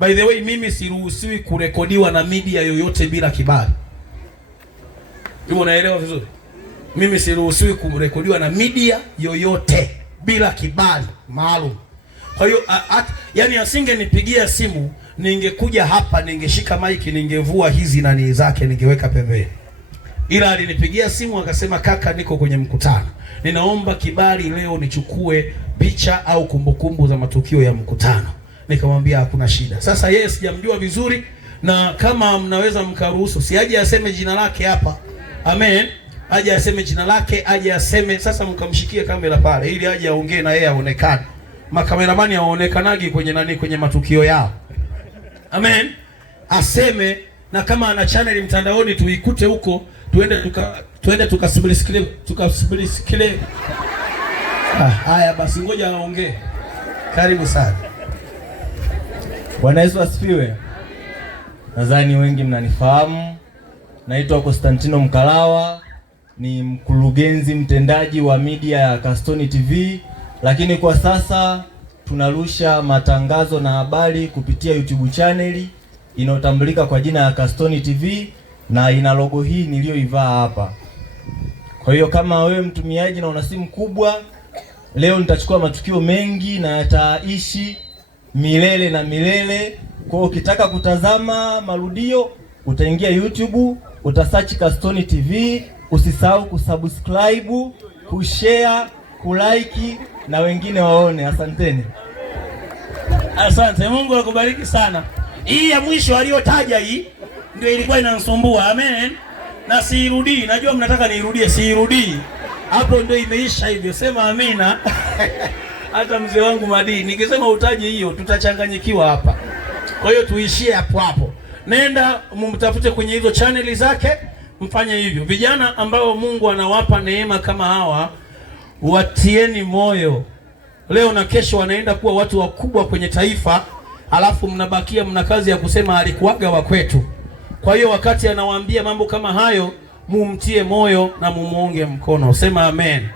By the way, mimi siruhusiwi kurekodiwa na media yoyote bila kibali. Hiyo unaelewa vizuri? Mimi siruhusiwi kurekodiwa na media yoyote bila kibali maalum. Kwa hiyo yani asingenipigia simu, ningekuja hapa, ningeshika maiki, ningevua hizi nani zake, ningeweka pembeni. Ila alinipigia simu akasema, kaka, niko kwenye mkutano, ninaomba kibali leo nichukue picha au kumbukumbu za matukio ya mkutano. Nikamwambia hakuna shida. Sasa yeye sijamjua vizuri, na kama mnaweza mkaruhusu, si aje aseme jina lake hapa. Amen. Aje aseme jina lake, aje aseme. Sasa mkamshikie kamera pale ili aje aongee na yeye aonekane. Makameramani hawaonekanagi kwenye nani, kwenye matukio yao. Amen. Aseme, na kama ana channel mtandaoni tuikute huko, tuende tukasubiri sikile. Haya basi, ngoja aongee. Karibu sana. Bwana Yesu asifiwe. Nadhani wengi mnanifahamu. Naitwa Constantino Mkalawa, ni mkurugenzi mtendaji wa media ya Castoni TV, lakini kwa sasa tunarusha matangazo na habari kupitia YouTube channel inayotambulika kwa jina ya Castoni TV na ina logo hii niliyoivaa hapa. Kwa hiyo kama wewe mtumiaji na una simu kubwa, leo nitachukua matukio mengi na yataishi milele na milele. Kwa hiyo ukitaka kutazama marudio, utaingia YouTube, utasearch Castoni TV, usisahau kusubscribe, kushare, kulike na wengine waone. Asanteni. Asante, Mungu akubariki sana. Hii ya mwisho aliyotaja hii ndio ilikuwa inanisumbua. Amen. Na siirudii. Najua mnataka niirudie, siirudii. Hapo ndio imeisha hivyo. Sema amina. Hata mzee wangu Madini nikisema utaje hiyo tutachanganyikiwa hapa. Kwa hiyo tuishie hapo hapo. Nenda mumtafute kwenye hizo channel zake, mfanye hivyo. Vijana ambao Mungu anawapa neema kama hawa, watieni moyo. Leo na kesho wanaenda kuwa watu wakubwa kwenye taifa, alafu mnabakia mna kazi ya kusema alikuwaga wa kwetu. Kwa hiyo wakati anawaambia mambo kama hayo, mumtie moyo na mumuunge mkono. Sema amen.